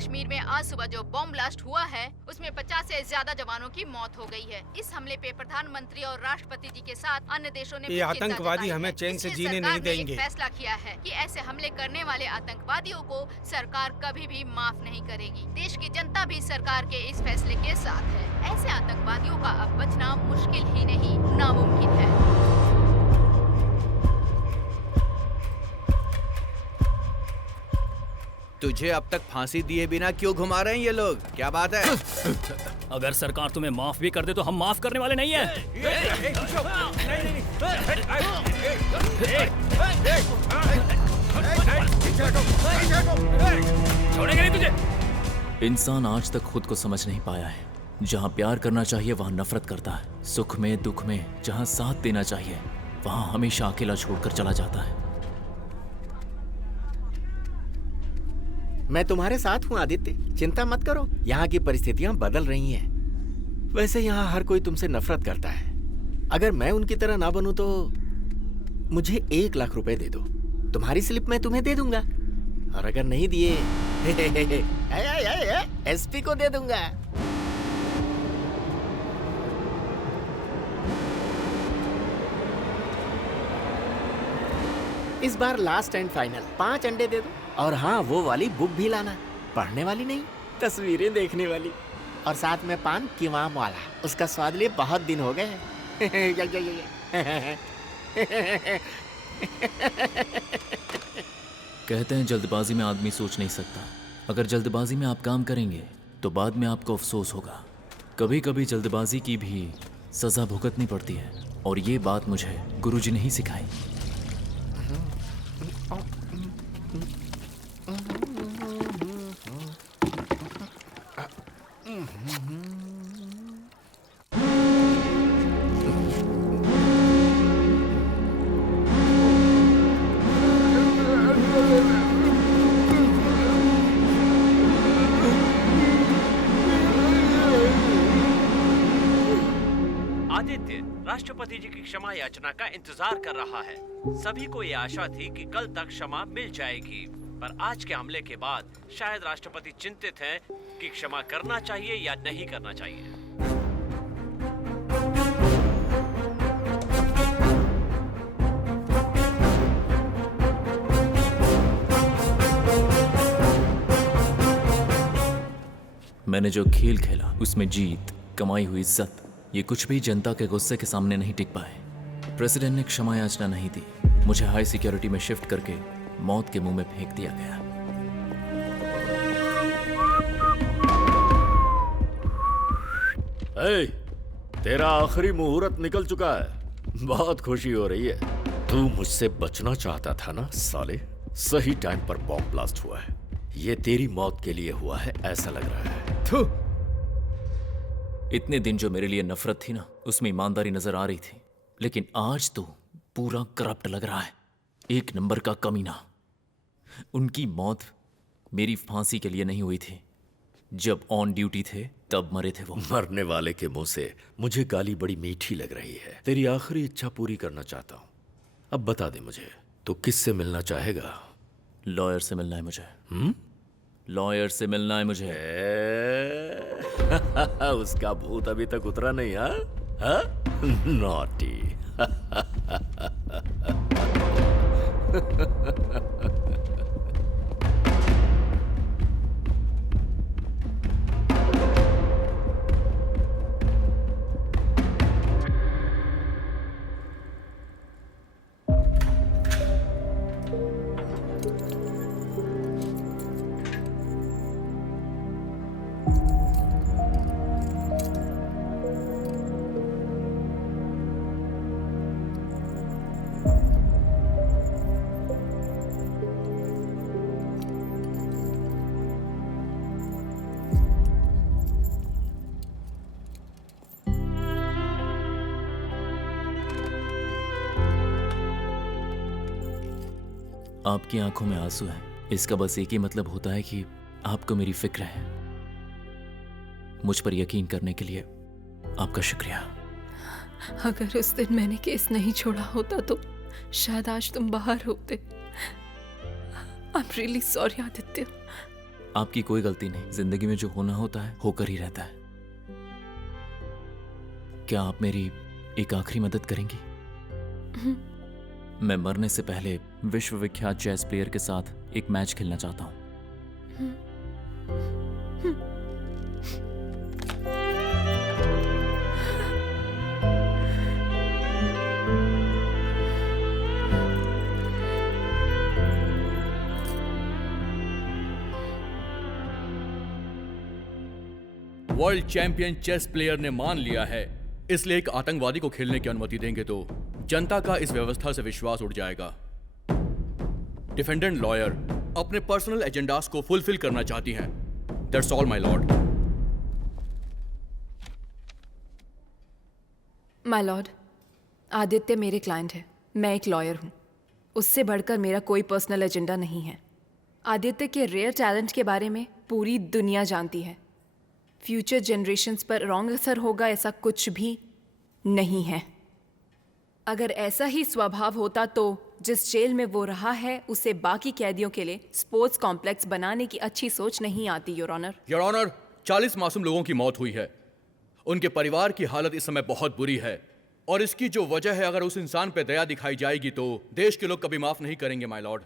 कश्मीर में आज सुबह जो बॉम्ब ब्लास्ट हुआ है उसमें 50 से ज्यादा जवानों की मौत हो गई है। इस हमले पे प्रधानमंत्री और राष्ट्रपति जी के साथ अन्य देशों ने ये आतंकवादी हमें चैन से जीने नहीं देंगे। फैसला किया है कि ऐसे हमले करने वाले आतंकवादियों को सरकार कभी भी माफ नहीं करेगी। देश की जनता भी सरकार के इस फैसले के साथ है। ऐसे आतंकवादियों का अब बचना मुश्किल ही नहीं नामुमकिन है। तुझे अब तक फांसी दिए बिना क्यों घुमा रहे हैं ये लोग? क्या बात है? अगर सरकार तुम्हें माफ भी कर दे तो हम माफ करने वाले नहीं हैं। छोड़ेंगे नहीं तुझे। इंसान आज तक खुद को समझ नहीं पाया है। जहां प्यार करना चाहिए वहां नफरत करता है। सुख में दुख में जहां साथ देना चाहिए वहां हमेशा अकेला छोड़कर चला जाता है। मैं तुम्हारे साथ हूँ आदित्य, चिंता मत करो। यहाँ की परिस्थितियाँ बदल रही हैं। वैसे यहाँ हर कोई तुमसे नफरत करता है। अगर मैं उनकी तरह ना बनूं तो मुझे 1 लाख रुपए दे दो। तुम्हारी स्लिप मैं तुम्हें दे दूंगा। और अगर नहीं दिए एसपी को दे दूंगा। इस बार लास्ट एंड फाइनल 5 अंडे दे दो। और हाँ, वो वाली बुक भी लाना, पढ़ने वाली नहीं, तस्वीरें देखने वाली। और साथ में पान किवाम वाला, उसका स्वाद लिए बहुत दिन हो गए। कहते हैं जल्दबाजी में आदमी सोच नहीं सकता। अगर जल्दबाजी में आप काम करेंगे तो बाद में आपको अफसोस होगा। कभी कभी जल्दबाजी की भी सजा भुगतनी पड़ती है और ये बात मुझे गुरुजी ने ही सिखाई। आदित्य राष्ट्रपति जी की क्षमा याचना का इंतजार कर रहा है। सभी को ये आशा थी कि कल तक क्षमा मिल जाएगी, पर आज के हमले के बाद शायद राष्ट्रपति चिंतित हैं कि क्षमा करना चाहिए या नहीं करना चाहिए। मैंने जो खेल खेला उसमें जीत, कमाई हुई इज्जत, ये कुछ भी जनता के गुस्से के सामने नहीं टिक पाए। प्रेसिडेंट ने क्षमा याचना नहीं दी। मुझे हाई सिक्योरिटी में शिफ्ट करके मौत के मुंह में फेंक दिया गया। तेरा आखिरी मुहूर्त निकल चुका है। बहुत खुशी हो रही है। तू मुझसे बचना चाहता था ना साले। सही टाइम पर बॉम्ब ब्लास्ट हुआ है। ये तेरी मौत के लिए हुआ है ऐसा लग रहा है। थू। इतने दिन जो मेरे लिए नफरत थी ना, उसमें ईमानदारी नजर आ रही थी, लेकिन आज तो पूरा करप्ट लग रहा है। एक नंबर का कमीना। उनकी मौत मेरी फांसी के लिए नहीं हुई थी। जब ऑन ड्यूटी थे तब मरे थे वो। मरने वाले के मुंह से मुझे गाली बड़ी मीठी लग रही है। तेरी आखिरी इच्छा पूरी करना चाहता हूँ। अब बता दे मुझे, तू किससे मिलना चाहेगा? लॉयर से मिलना है मुझे। लॉयर से मिलना है मुझे। उसका भूत अभी तक उतरा नहीं, हाँ? नॉटी। आपकी आंखों में आंसू है, इसका बस एक ही मतलब होता है कि आपको मेरी फिक्र है। मुझ पर यकीन करने के लिए आपका शुक्रिया। अगर उस दिन मैंने केस नहीं छोड़ा होता तो शायद आज तुम बाहर होते। I'm really sorry Aditya. आपकी कोई गलती नहीं। जिंदगी में जो होना होता है होकर ही रहता है। क्या आप मेरी एक आखिरी मदद करेंगी? मैं मरने से पहले विश्व विख्यात चेस प्लेयर के साथ एक मैच खेलना चाहता हूं। वर्ल्ड चैंपियन चेस प्लेयर ने मान लिया है, इसलिए एक आतंकवादी को खेलने की अनुमति देंगे तो जनता का इस व्यवस्था से विश्वास उठ जाएगा। डिफेंडेंट लॉयर अपने पर्सनल एजेंडास को फुलफिल करना चाहती हैं। That's all my Lord. My Lord, Aditya मेरे क्लाइंट है। मैं एक लॉयर हूँ। उससे बढ़कर मेरा कोई पर्सनल एजेंडा नहीं है। आदित्य के रेयर टैलेंट के बारे में पूरी दुनिया जानती है। फ्यूचर जनरेशन्स पर रॉन्ग असर होगा ऐसा कुछ भी नहीं है। अगर ऐसा ही स्वभाव होता तो जिस जेल में वो रहा है उसे बाकी कैदियों के लिए स्पोर्ट्स कॉम्प्लेक्स बनाने की अच्छी सोच नहीं आती, योर ऑनर। योर ऑनर, 40 मासूम लोगों की मौत हुई है। उनके परिवार की हालत इस समय बहुत बुरी है और इसकी जो वजह है, अगर उस इंसान पे दया दिखाई जाएगी तो देश के लोग कभी माफ नहीं करेंगे माय लॉर्ड।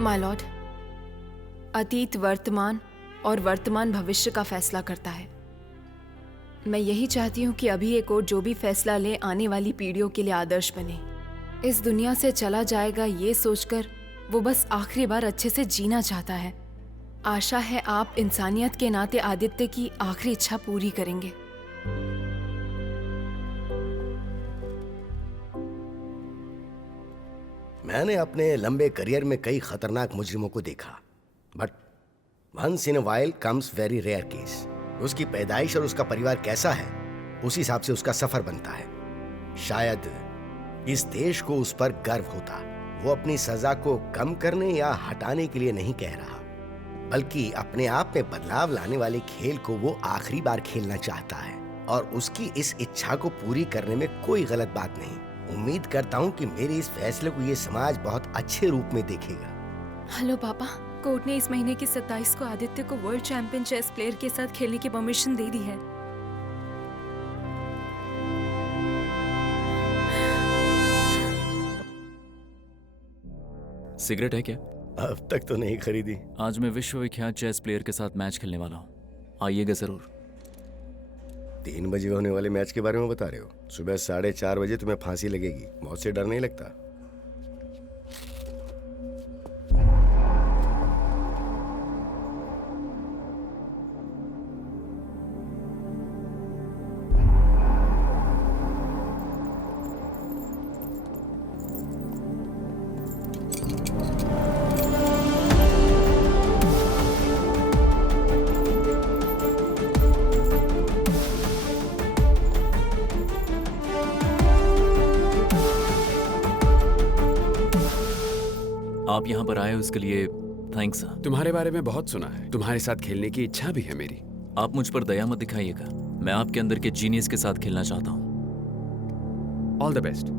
माय लॉर्ड, अतीत वर्तमान और वर्तमान भविष्य का फैसला करता है। मैं यही चाहती हूँ कि अभी एक और जो भी फैसला ले आने वाली पीढ़ियों के लिए आदर्श बने। इस दुनिया से चला जाएगा ये सोचकर वो बस आखिरी बार अच्छे से जीना चाहता है। आशा है आप इंसानियत के नाते आदित्य की आखिरी इच्छा पूरी करेंगे। मैंने अपने लंबे करियर में कई खतरनाक मुजरिमों को देखा, but once in a while comes very rare case. उसकी पैदाइश और उसका परिवार कैसा है उस हिसाब से उसका सफर बनता है। शायद इस देश को उस पर गर्व होता। वो अपनी सजा को कम करने या हटाने के लिए नहीं कह रहा, बल्कि अपने आप में बदलाव लाने वाले खेल को वो आखिरी बार खेलना चाहता है और उसकी इस इच्छा को पूरी करने में कोई गलत बात नहीं। उम्मीद करता हूँ कि मेरे इस फैसले को ये समाज बहुत अच्छे रूप में देखेगा। हेलो पापा, कोर्ट ने इस महीने की 27 को आदित्य को वर्ल्ड चैंपियन चेस प्लेयर के साथ खेलने की परमिशन दे दी है। सिगरेट है क्या? अब तक तो नहीं खरीदी। आज मैं विश्व विख्यात चेस प्लेयर के साथ मैच खेलने वाला हूँ, आइएगा जरूर। 3 बजे होने वाले मैच के बारे में बता रहे हो? सुबह 4:30 बजे तुम्हें फांसी लगेगी। मौत से डर नहीं लगता? आप यहाँ पर आए उसके लिए थैंक्स। तुम्हारे बारे में बहुत सुना है। तुम्हारे साथ खेलने की इच्छा भी है मेरी। आप मुझ पर दया मत दिखाइएगा। मैं आपके अंदर के जीनियस के साथ खेलना चाहता हूँ। All the best.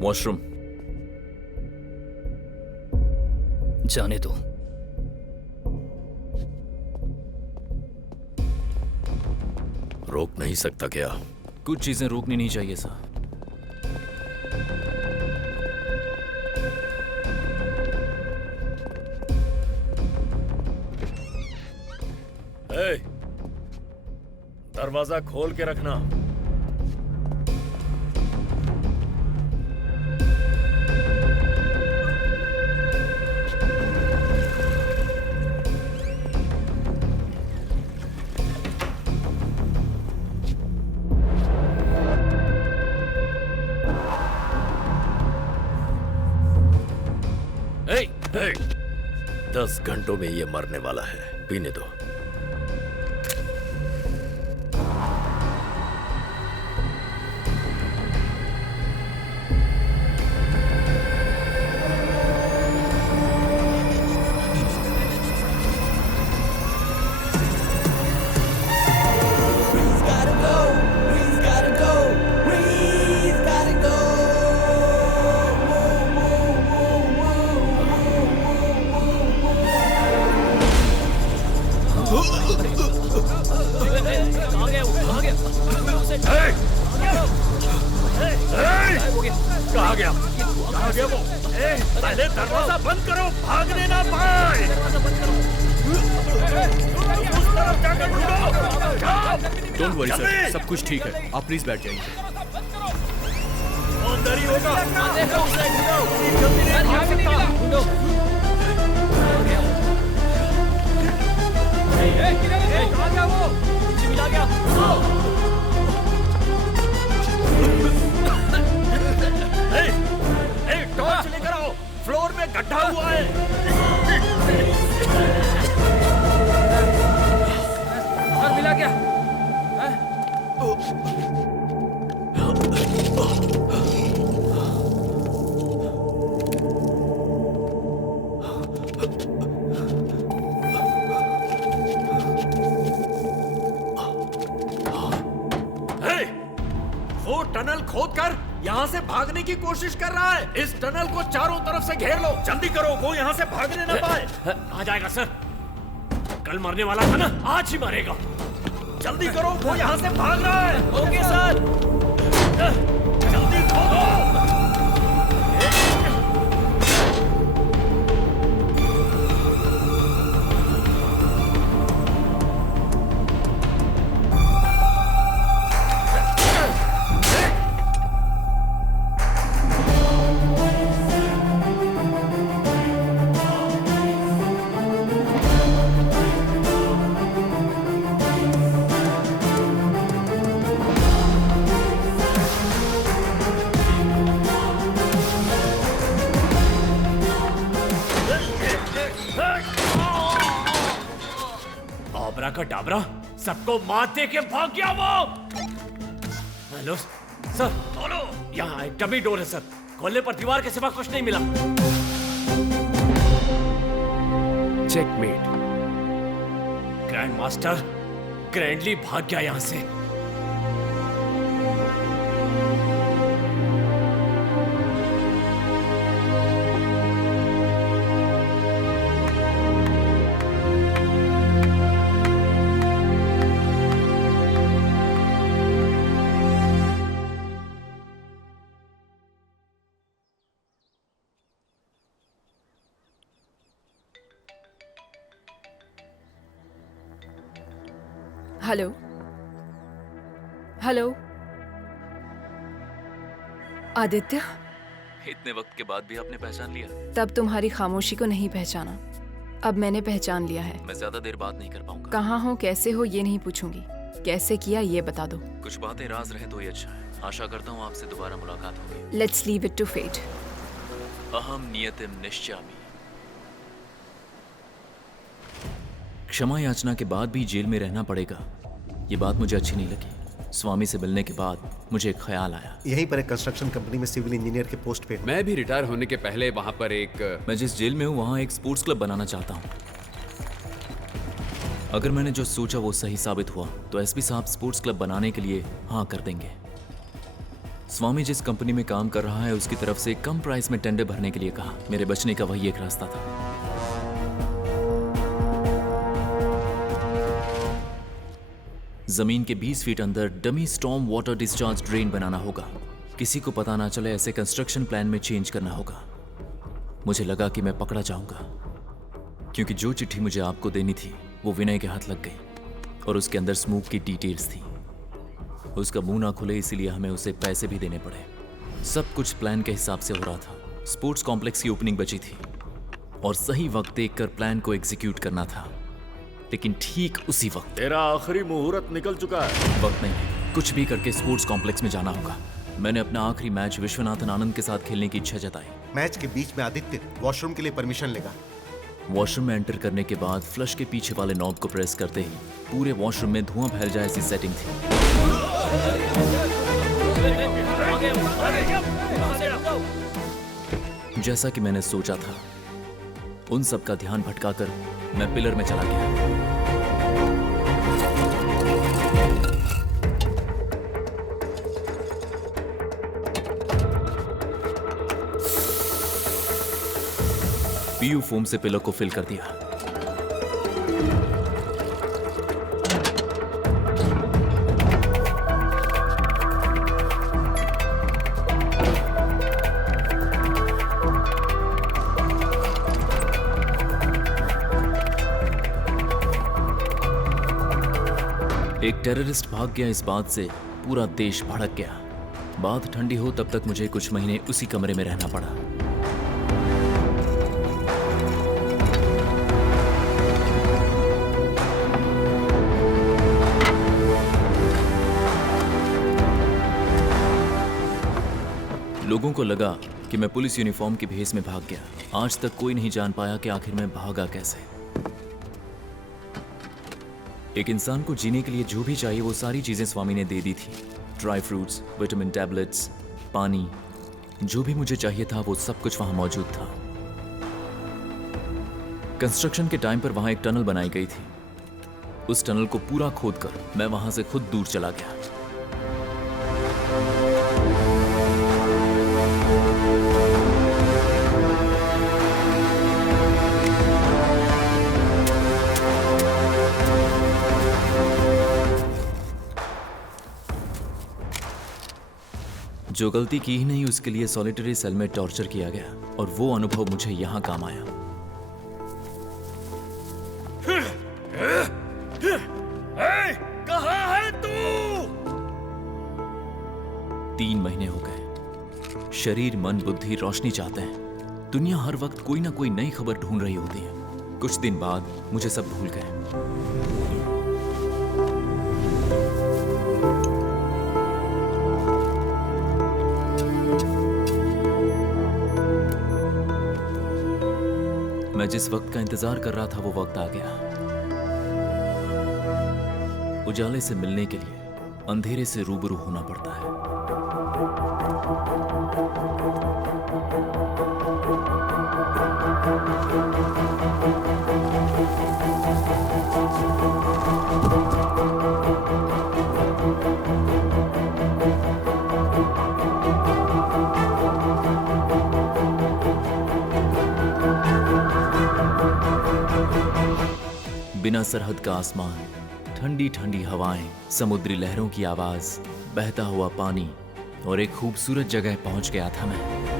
वॉशरूम जाने दो। रोक नहीं सकता क्या? कुछ चीजें रोकनी नहीं चाहिए सर। दरवाजा खोल के रखना। हे, 10 घंटों में ये मरने वाला है, पीने दो। डोंट वरी सर, सब कुछ ठीक है। आप प्लीज बैठ जाइए। अंदर ही होगा। टॉर्च लेकर आओ, फ्लोर में गड्ढा हुआ है। सर मिला क्या? वो टनल खोदकर यहाँ से भागने की कोशिश कर रहा है। इस टनल को चारों तरफ से घेर लो, जल्दी करो, वो यहाँ से भागने ना पाए। आ जाएगा सर। कल मरने वाला था ना, आज ही मरेगा। जल्दी करो, वो यहाँ से भाग रहा है। Okay sir. जल्दी खोदो। का डाबरा सबको मार दे के भाग गया वो। हेलो सर, बोलो। यहाँ एक डमी डोर है सर, खोलने पर दीवार के सिवा कुछ नहीं मिला। चेकमेट। ग्रैंड मास्टर ग्रैंडली भाग गया यहाँ से। हेलो हेलो आदित्य, इतने वक्त के बाद भी आपने पहचान लिया। तब तुम्हारी खामोशी को नहीं पहचाना, अब मैंने पहचान लिया है। मैं ज्यादा देर बात नहीं कर पाऊंगा। कहाँ हो, कैसे हो, ये नहीं पूछूंगी, कैसे किया ये बता दो। कुछ बातें राज रहे तो ये अच्छा है। आशा करता हूँ आपसे दोबारा मुलाकात होगी। Let's leave it to fate. अहम नियतिम निश्चामि। क्षमा याचना के बाद भी जेल में रहना पड़ेगा, ये बात मुझे अच्छी नहीं लगी। स्वामी से मिलने के बाद मुझे एक ख्याल आया। यहीं पर एक कंस्ट्रक्शन कंपनी में सिविल इंजीनियर के पोस्ट पे। मैं भी रिटायर होने के पहले वहां पर मैं जिस जेल में हूँ वहाँ एक स्पोर्ट्स क्लब बनाना चाहता हूँ। अगर मैंने जो सोचा वो सही साबित हुआ तो एसपी साहब स्पोर्ट्स क्लब बनाने के लिए हाँ कर देंगे। स्वामी जिस कंपनी में काम कर रहा है उसकी तरफ से कम प्राइस में टेंडर भरने के लिए कहा। मेरे बचने का वही एक रास्ता था। जमीन के 20 फीट अंदर dummy storm water discharge drain बनाना होगा। किसी को पता ना चले ऐसे कंस्ट्रक्शन प्लान में चेंज करना होगा। मुझे लगा कि मैं पकड़ा जाऊंगा, क्योंकि जो चिट्ठी मुझे आपको देनी थी वो विनय के हाथ लग गई और उसके अंदर स्मोक की डिटेल्स थी। उसका मुंह ना खुले इसीलिए हमें उसे पैसे भी देने पड़े। सब कुछ प्लान के हिसाब से हो रहा था। स्पोर्ट्स कॉम्प्लेक्स की ओपनिंग बची थी और सही वक्त देखकर प्लान को एग्जीक्यूट करना था, लेकिन ठीक उसी वक्त तेरा आखिरी मुहूर्त निकल चुका है। वक्त नहीं है, कुछ भी करके स्पोर्ट्स कॉम्प्लेक्स में जाना होगा। मैंने अपना आखिरी मैच विश्वनाथन आनंद के साथ खेलने की इच्छा जताई। मैच के बीच में आदित्य वॉशरूम के लिए परमिशन लेगा। वॉशरूम में एंटर करने के बाद फ्लश के पीछे वाले नॉब को प्रेस करते ही पूरे वॉशरूम में धुआं फैल जाए ऐसी सेटिंग थी। जैसा कि मैंने सोचा था, उन सब का ध्यान भटकाकर मैं पिलर में चला गया। पीयू फोम से पिलर को फिल कर दिया। एक टेररिस्ट भाग गया, इस बात से पूरा देश भड़क गया। बात ठंडी हो तब तक मुझे कुछ महीने उसी कमरे में रहना पड़ा। लोगों को लगा कि मैं पुलिस यूनिफॉर्म के भेस में भाग गया। आज तक कोई नहीं जान पाया कि आखिर मैं भागा कैसे। एक इंसान को जीने के लिए जो भी चाहिए वो सारी चीजें स्वामी ने दे दी थी। ड्राई फ्रूट्स, विटामिन टैबलेट्स, पानी, जो भी मुझे चाहिए था वो सब कुछ वहां मौजूद था। कंस्ट्रक्शन के टाइम पर वहां एक टनल बनाई गई थी। उस टनल को पूरा खोदकर मैं वहां से खुद दूर चला गया। जो गलती की ही नहीं उसके लिए सॉलिटरी सेल में टॉर्चर किया गया और वो अनुभव मुझे यहां काम आया। कहाँ है तू? 3 महीने हो गए। शरीर, मन, बुद्धि रोशनी चाहते हैं। दुनिया हर वक्त कोई ना कोई नई खबर ढूंढ रही होती है। कुछ दिन बाद मुझे सब भूल गए। मैं जिस वक्त का इंतजार कर रहा था वो वक्त आ गया। उजाले से मिलने के लिए अंधेरे से रूबरू होना पड़ता है। बिना सरहद का आसमान, ठंडी ठंडी हवाएं, समुद्री लहरों की आवाज, बहता हुआ पानी और एक खूबसूरत जगह पहुंच गया था मैं।